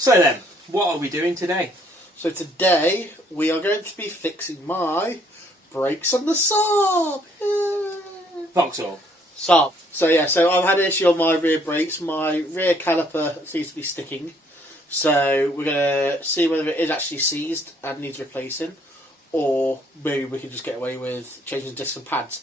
So then, what are we doing today? So today we are going to be fixing my brakes on the Saab. Vauxhall. Saab. So I've had an issue on my rear brakes. My rear caliper seems to be sticking. So we're going to see whether it is actually seized and needs replacing, or maybe we can just get away with changing discs and pads.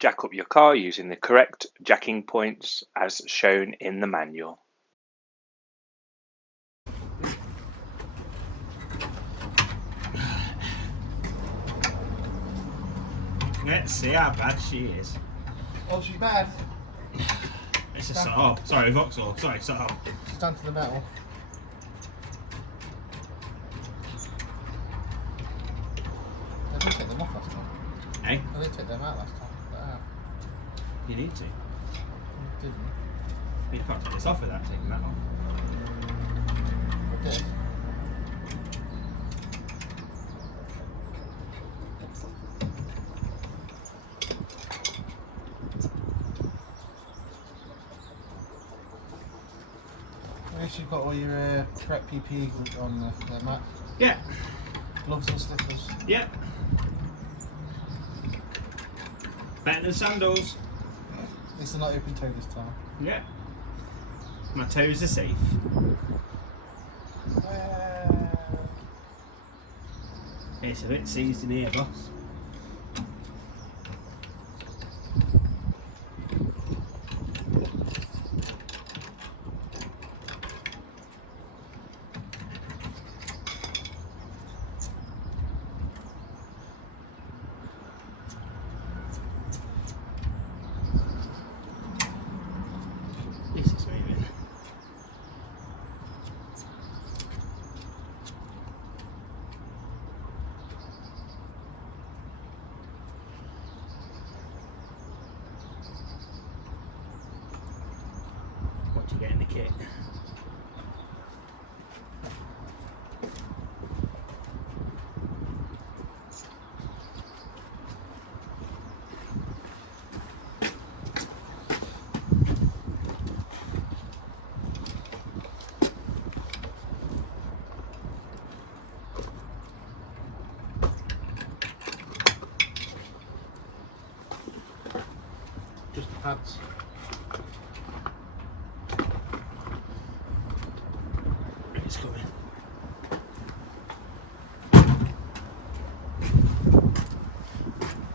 Jack up your car using the correct jacking points as shown in the manual. Let's see how bad she is. Oh, she's bad. It's a Saab. Sorry, Vauxhall. Sorry, Saab. She's done to the metal. I didn't take them off last time. Hey? I didn't take them out last time. You need to. I didn't. You can't take this off without taking that off. I did. At least you've got all your correct PPE on there, Matt. Yeah. Gloves and slippers. Yeah. Better than sandals. At least they're not open toe this time. Yeah. My toes are safe. It's a bit seized in here, boss. This is moving. What do you get in the kit? Just the pads. It's coming.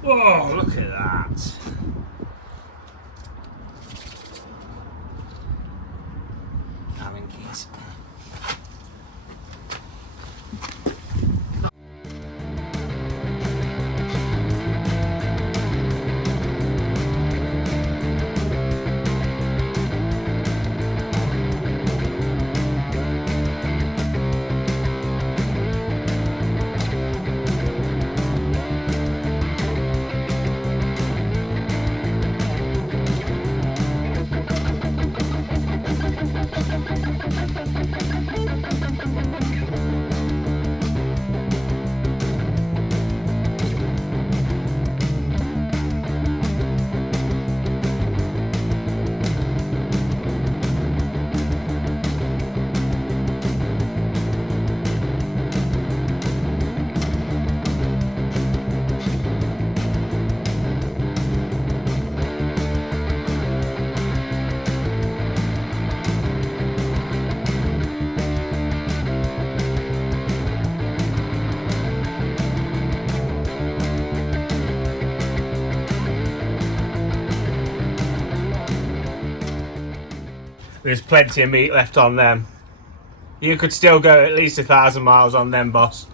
Oh, look at that. Allen keys. There's plenty of meat left on them. You could still go at least 1,000 miles on them, boss.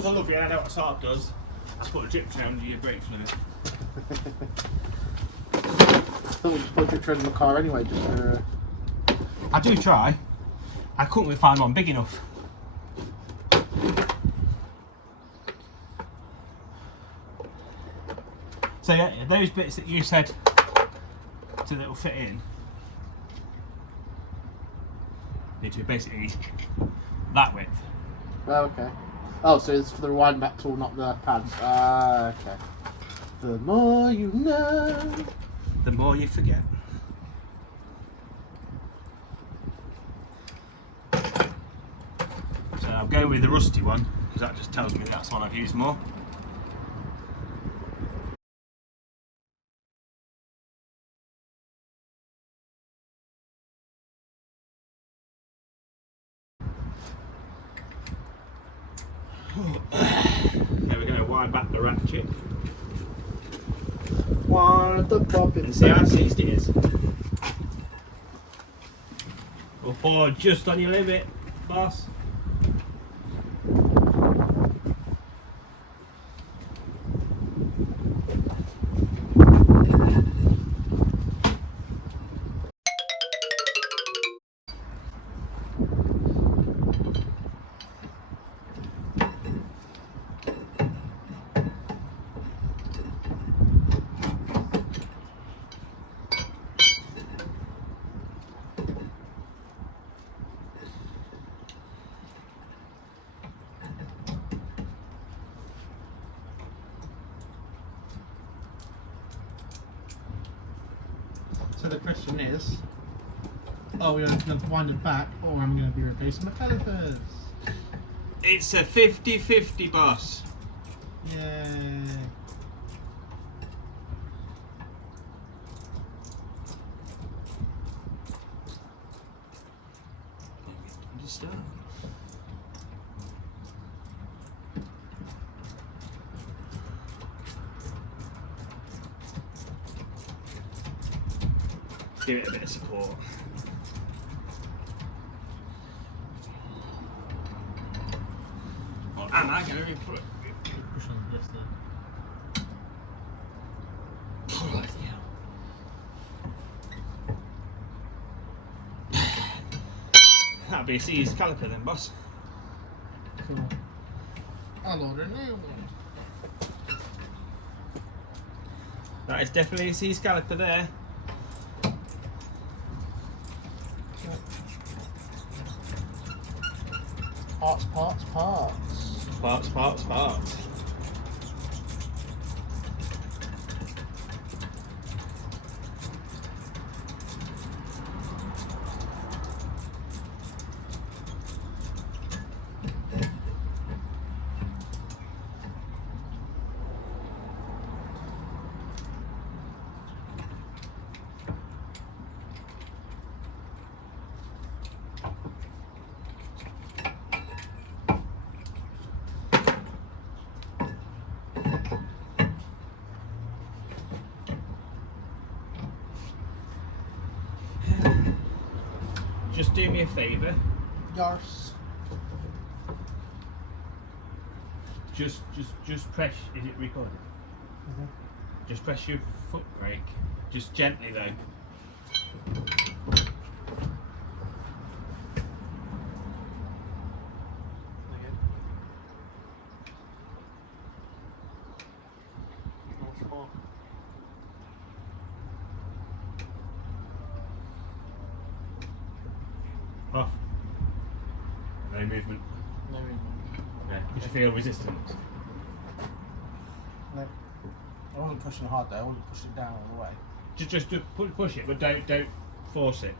Because I love you and I know what Saab does. Just put a drip tray under your brake fluid. I thought we just put your tread in the car anyway, just for... I do try. I couldn't find one big enough. So yeah, those bits that you said so that will fit in need to be basically that width. Oh, okay. Oh, so it's for the rewind back tool, not the pads. Ah, okay. The more you know. The more you forget. So I'll go with the rusty one because that just tells me that's one I've used more. Okay, we're going to wind back the ratchet Wind the bumping and see how seized it is. We'll pour just on your limit, boss. So the question is, are we going to wind it back, or am I going to be replacing the calipers? It's a 50-50, boss. Yay. Just start. Give it a bit of support. Or am I going to put it? Push on this then. Bloody hell. That'll be a seized caliper then, boss. Cool. I'll order a new one. That is definitely a seized caliper there. Parts, parts, parts. Parts, parts, parts. Just do me a favour. Yars. Just press. Is it recording? Mhm. Just press your foot brake. Just gently though. Off. No movement. No, No. Did you feel resistance? no. I wasn't pushing hard though, I wasn't pushing down all the way. Just push it, but don't force it.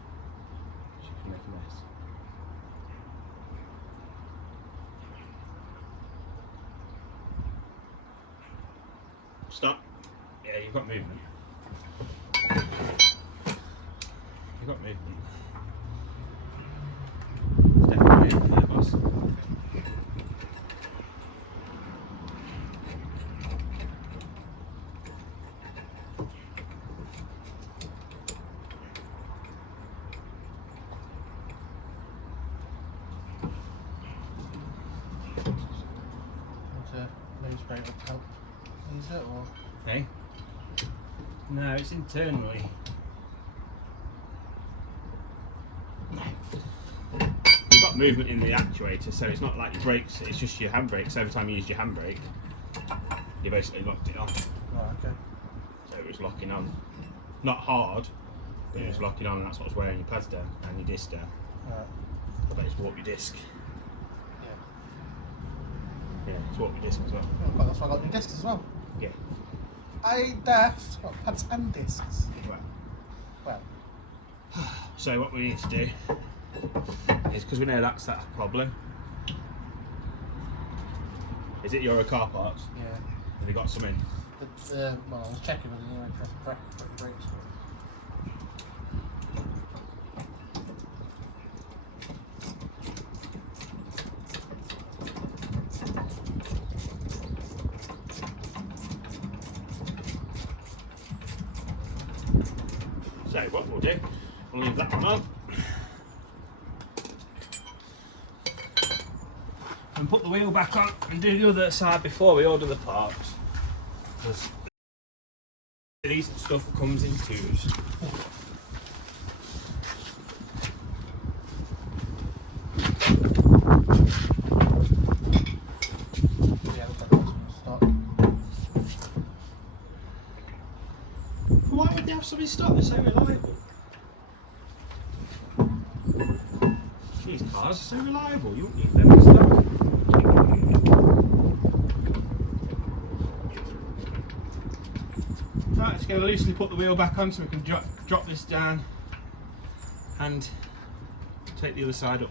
You can make a mess. Stop. Yeah, you've got movement. You've got movement. Definitely movement there, boss. the nose brake would help ease it, or? Okay. No, it's internally. You've got movement in the actuator, so it's not like your brakes, it's just your handbrake. So every time you use your handbrake, you basically locked it on. Right, okay. So it was locking on. Not hard, but it was locking on, and that's what's wearing your pads down and your disc down. Right. I bet it's warp your disc. Yeah. Yeah, it's warp your disc as well. Oh, that's why I got new discs as well. Yeah. I daft got pads and discs. Well. So what we need to do is, because we know that's that problem. Is it Euro car parts? Yeah. Have you got some in? Well, I was checking with the press brakes. So what we'll do, we'll leave that one on and put the wheel back on and do the other side before we order the parts. Because decent stuff comes in twos. Yeah, we've got those in stock. Why would they have some in stock? They're so reliable. These cars are so reliable, you wouldn't need them in stock. Right, just going to loosely put the wheel back on so we can drop this down and take the other side up.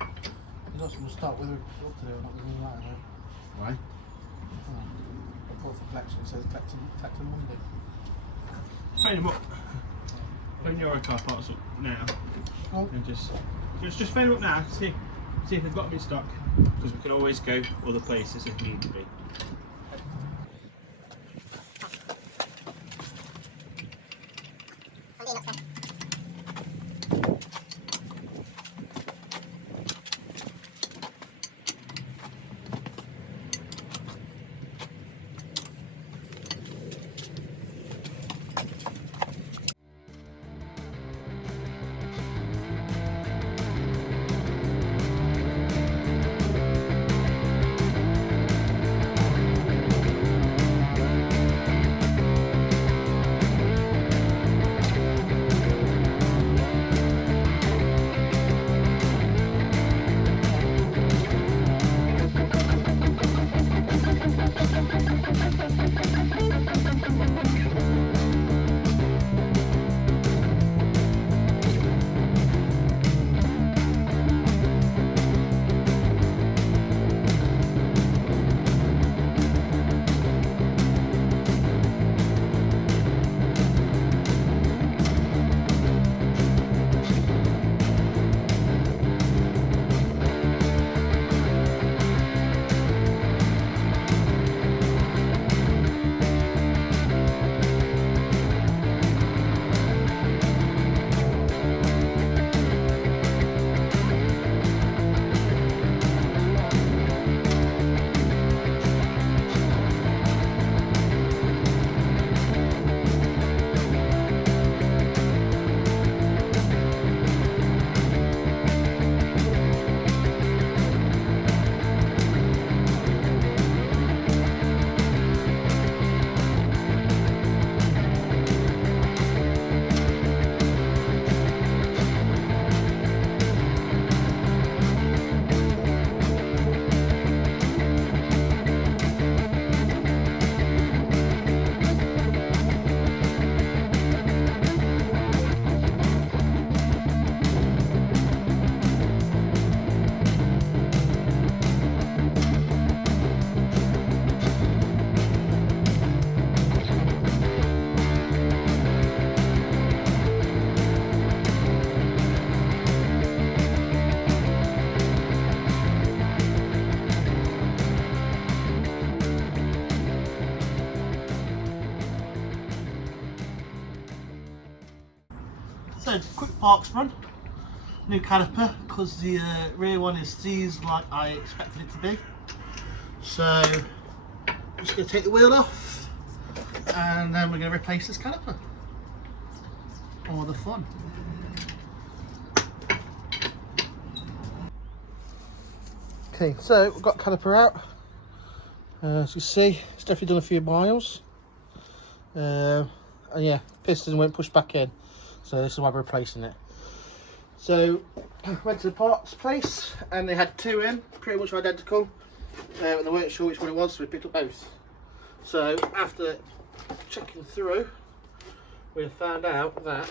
You've got some stock with what to do, not with all that, is it? Why? Report for collection, it says collecting Monday. Phone them up. Phone your car parts up now. Oh. And just phone them up now, see if they've got them in stock. Because we can always go other places if need to be. So, quick parks run. New caliper, because the rear one is seized like I expected it to be. So, just going to take the wheel off, and then we're going to replace this caliper. All the fun. Okay, so we've got caliper out. As you see, it's definitely done a few miles. And yeah, piston won't push back in, so this is why we're replacing it. So went to the parts place and they had two in, pretty much identical, and they weren't sure which one it was, so we picked up both. So after checking through, we found out that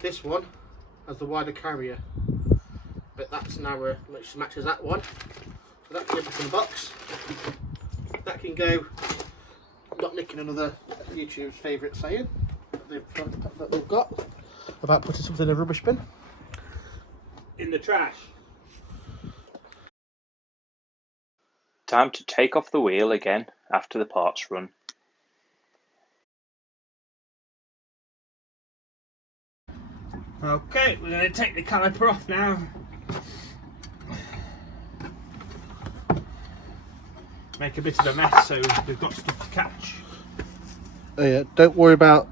this one has the wider carrier, but that's narrower, which matches that one. So that can go back in the box. That can go, not nicking another YouTube's favourite saying that they've got about putting something in a rubbish bin. In the trash. Time to take off the wheel again after the parts run. Okay, we're going to take the caliper off now. Make a bit of a mess, so we've got stuff to catch. Oh yeah, don't worry about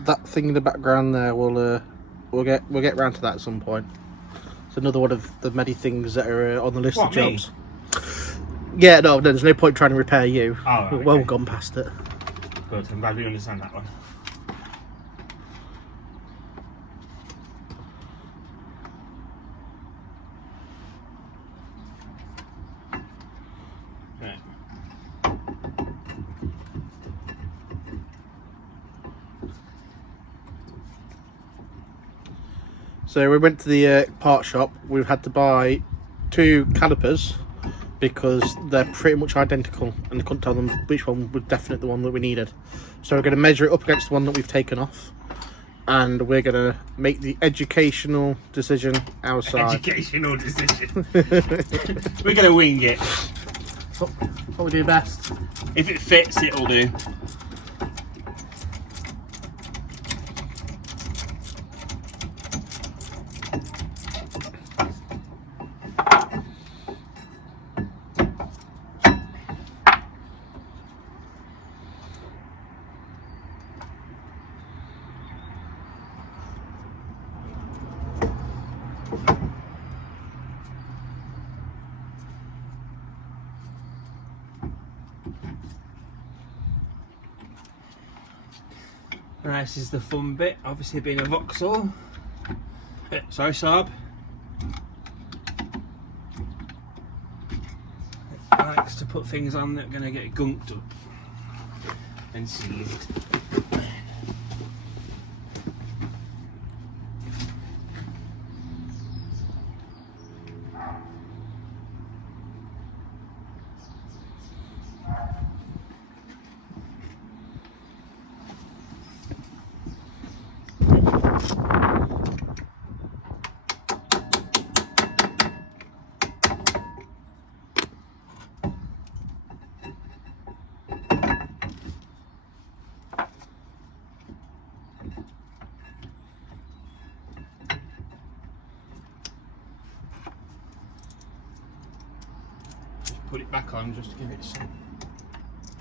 that thing in the background there. We'll get round to that at some point. It's another one of the many things that are on the list of jobs. Yeah, no, there's no point trying to repair you. Oh, right, we're well gone past it. Good, I'm glad we understand that one. Right. So we went to the part shop. We've had to buy two calipers because they're pretty much identical, and they couldn't tell them which one was definitely the one that we needed. So we're going to measure it up against the one that we've taken off, and we're going to make the educational decision outside. Educational decision. We're going to wing it. What we do best. If it fits, it'll do. Right, this is the fun bit, obviously being a Vauxhall. Sorry, Saab. It likes to put things on that are going to get gunked up and seized. Put it back on just to give it some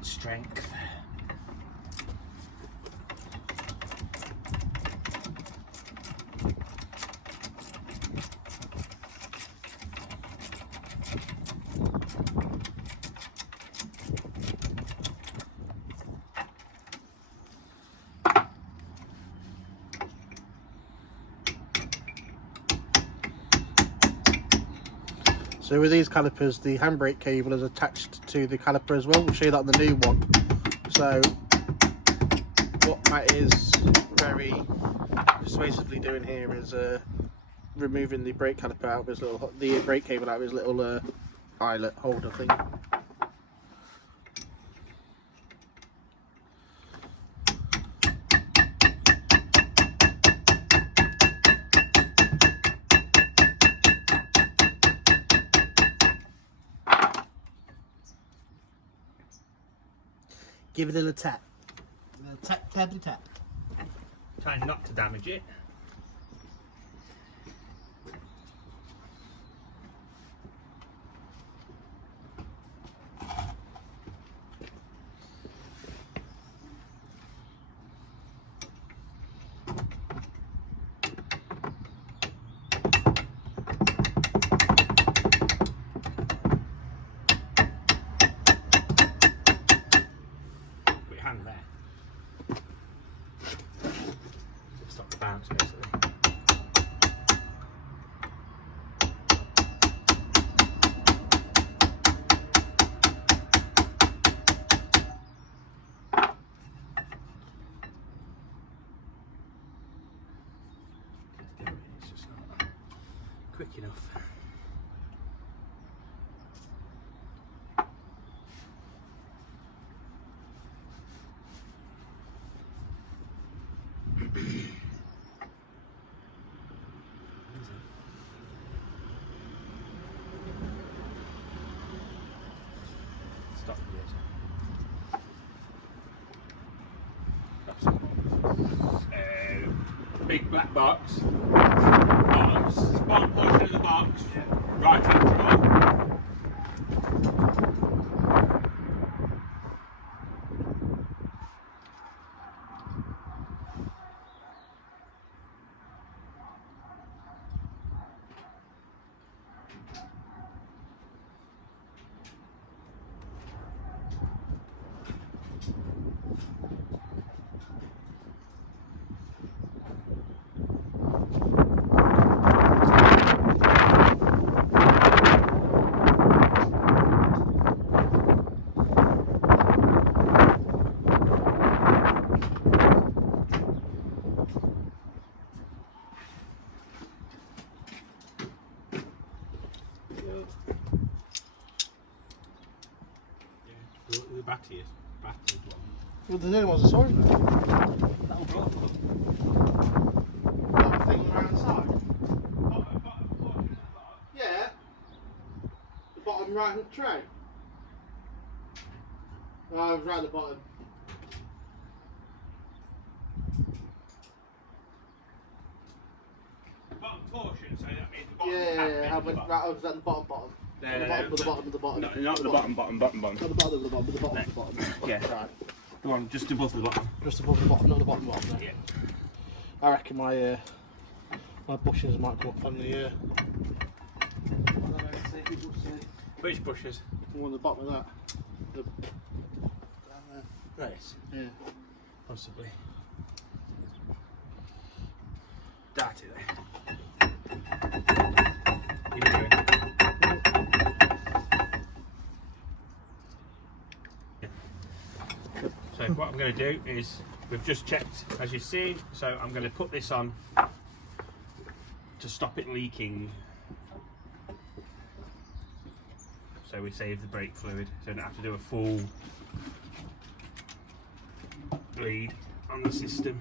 strength. So with these calipers, the handbrake cable is attached to the caliper as well. We'll show you that on the new one. So what Matt is very persuasively doing here is removing the brake caliper out of his little, the brake cable out of his little eyelet holder thing. Give it a little tap. A little tap, tap, tap. Try not to damage it. stop this. Big black box. Bottom portion of the box. Yeah. Right hand drawer. The battery is one. Well, the new ones are sorry. That'll drop. That thing around the side. Yeah. The bottom right hand tray. Oh, right at the bottom. Bottom portion, so that means the bottom. Yeah. I went right. I was at the bottom. No, the bottom. No, not the bottom. Not the bottom of the bottom. Yeah. Right. The one just above the bottom. Just above the bottom, not the bottom. No. Yeah. I reckon my bushings might come up on the. Which bushes? One at the bottom of that. Down there. This. Yeah. Possibly. Dirty there. You doing? So what I'm going to do is, we've just checked as you've seen, so I'm going to put this on to stop it leaking, so we save the brake fluid, so we don't have to do a full bleed on the system.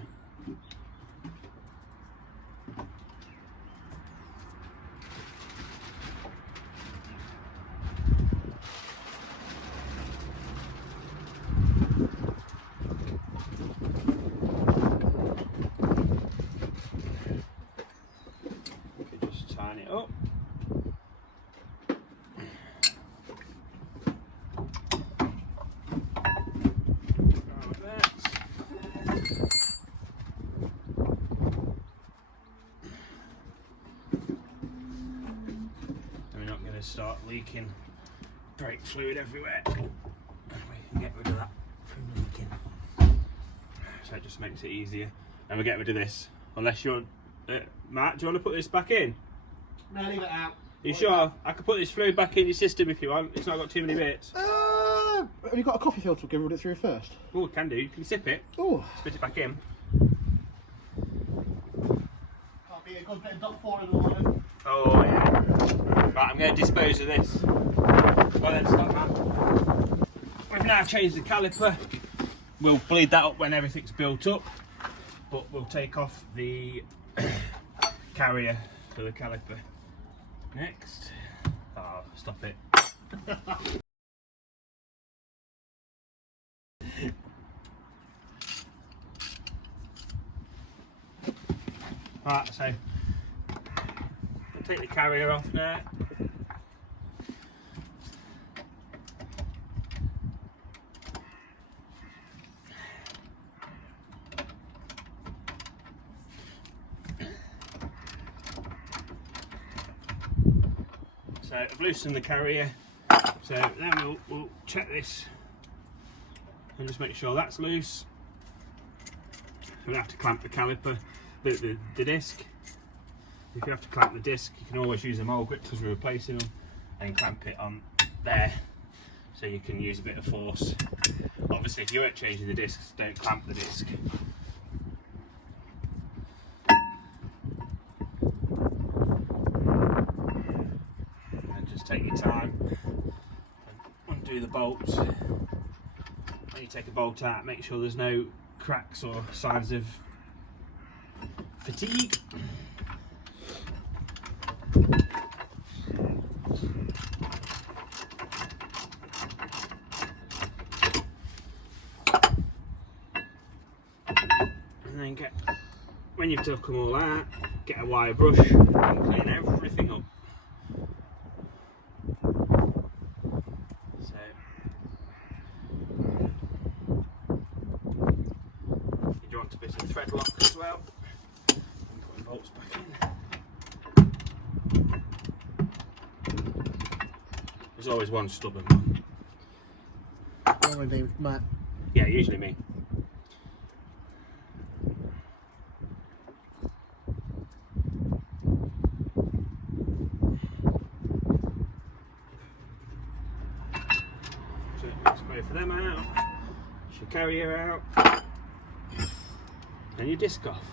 Just tighten it up. Start leaking brake fluid everywhere. We can get rid of that from leaking. So it just makes it easier. And we get rid of this. Unless you're Matt, do you want to put this back in? No, leave it out. You sure? I can put this fluid back in your system if you want. It's not got too many bits. Have you got a coffee filter? We'll run it through first. Oh, can do. You can sip it. Oh. Spit it back in. Can't be a good bit of .4 in the morning. Oh yeah. Right, I'm going to dispose of this. Well then, stop that. We've now changed the caliper. We'll bleed that up when everything's built up, but we'll take off the carrier for the caliper next. Oh, stop it. Right, so we'll take the carrier off now. So I've loosened the carrier, so then we'll check this and just make sure that's loose. So we'll have to clamp the caliper, the disc. If you have to clamp the disc, you can always use a mole grip because we're replacing them, and clamp it on there so you can use a bit of force. Obviously if you weren't changing the discs, don't clamp the disc. Take your time and undo the bolts. When you take a bolt out, make sure there's no cracks or signs of fatigue. when you've took them all out, get a wire brush and clean everything up. So you want a bit of thread lock as well, and put the bolts back in. There's always one stubborn one. Probably Matt. Yeah, usually me. So let's both of them out. Your carrier out. And your disc off.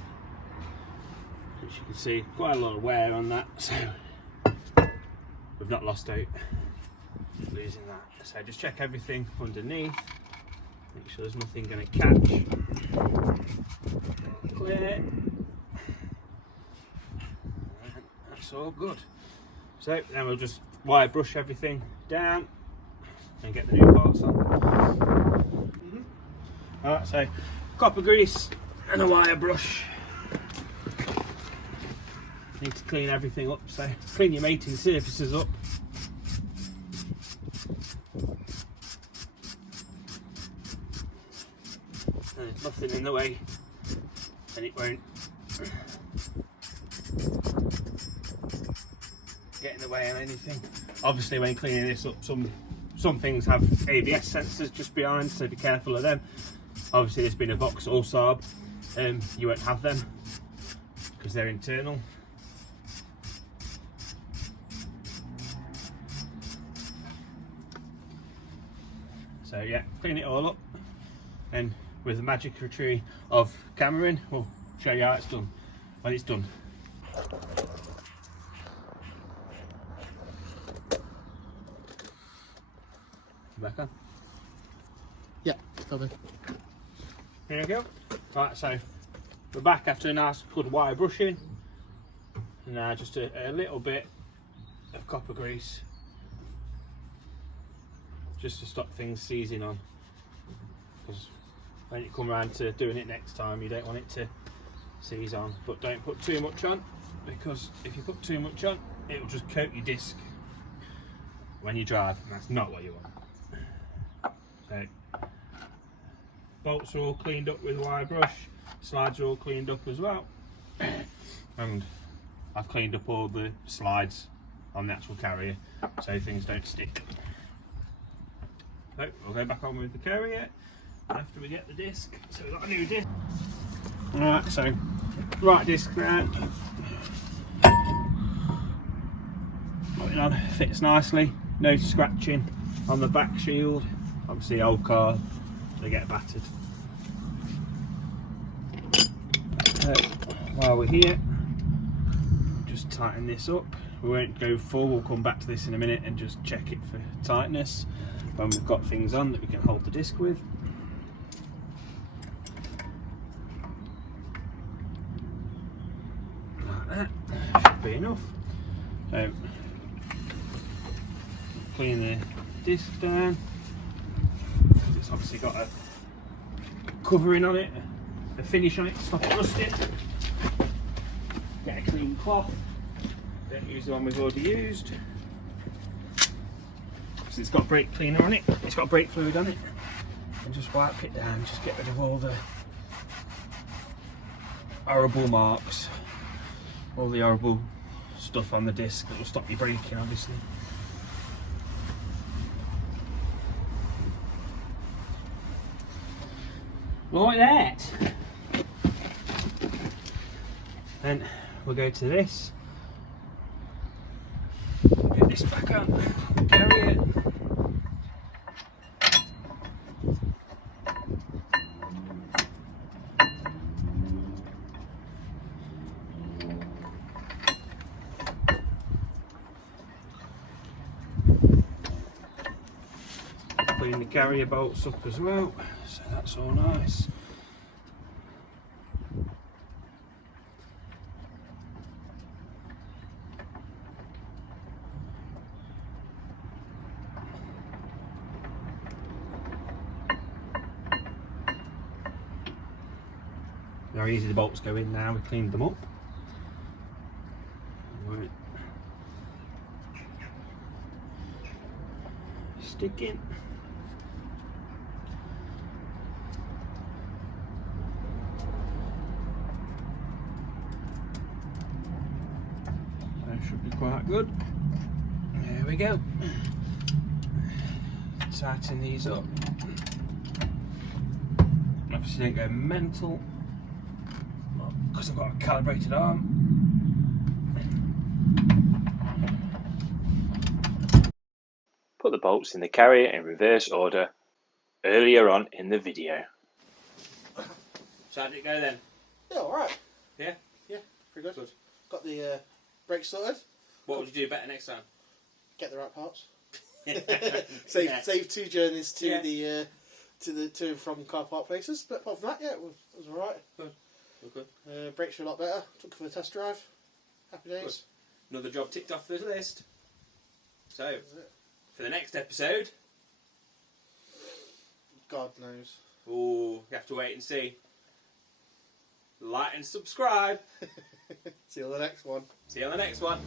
Which you can see quite a lot of wear on that, so we've not lost out losing that. So just check everything underneath. Make sure there's nothing going to catch. Clear. That's all good. So then we'll just wire brush everything down and get the new parts on. Alright, so copper grease and a wire brush. Need to clean everything up, so clean your mating surfaces up. There's nothing in the way, and it won't get in the way of anything. Obviously when cleaning this up, some things have ABS sensors just behind, so be careful of them. Obviously this being a Vauxhall Saab, you won't have them because they're internal. So yeah, clean it all up, and with the magic tree of cameraing, we'll show you how it's done when it's done. Back on. Yeah, lovely. Here we go. Right, so we're back after a nice good wire brushing. And now just a little bit of copper grease, just to stop things seizing on. Because when you come around to doing it next time, you don't want it to seize on. But don't put too much on, because if you put too much on, it will just coat your disc when you drive, and that's not what you want. So, bolts are all cleaned up with a wire brush, slides are all cleaned up as well, and I've cleaned up all the slides on the actual carrier so things don't stick. So we'll go back on with the carrier after we get the disc. So we've got a new disc. Alright, so right disc now. Put it on, fits nicely, no scratching on the back shield. Obviously old car, they get battered. While we're here, just tighten this up. We won't go full, we'll come back to this in a minute and just check it for tightness when we've got things on that we can hold the disc with. Like that, should be enough. So, clean the disc down. It's obviously got a covering on it, a finish on it to stop it rusting. Get a clean cloth, don't use the one we've already used. So it's got brake cleaner on it, it's got brake fluid on it, and just wipe it down, just get rid of all the horrible marks, all the horrible stuff on the disc that will stop you braking, obviously. Like that. Then we'll go to this. Get this back on. Carry it. Clean the carrier bolts up as well, so that's all nice. How easy the bolts go in now. We cleaned them up. Right. Stick in. That should be quite good. There we go. Tighten these up. Obviously don't go mental because I've got a calibrated arm. Put the bolts in the carrier in reverse order earlier on in the video. So how did it go then? Yeah, alright. Yeah? Yeah, pretty good. Got the brakes sorted. What would you do better next time? Get the right parts. Save 2 journeys to the to and from car park places. But apart from that, yeah, it was alright. Good. Brakes were a lot better. Took it for the test drive. Happy days. Good. Another job ticked off the list. So, for the next episode, God knows. oh, you have to wait and see. Like and subscribe. See you on the next one. See you on the next one.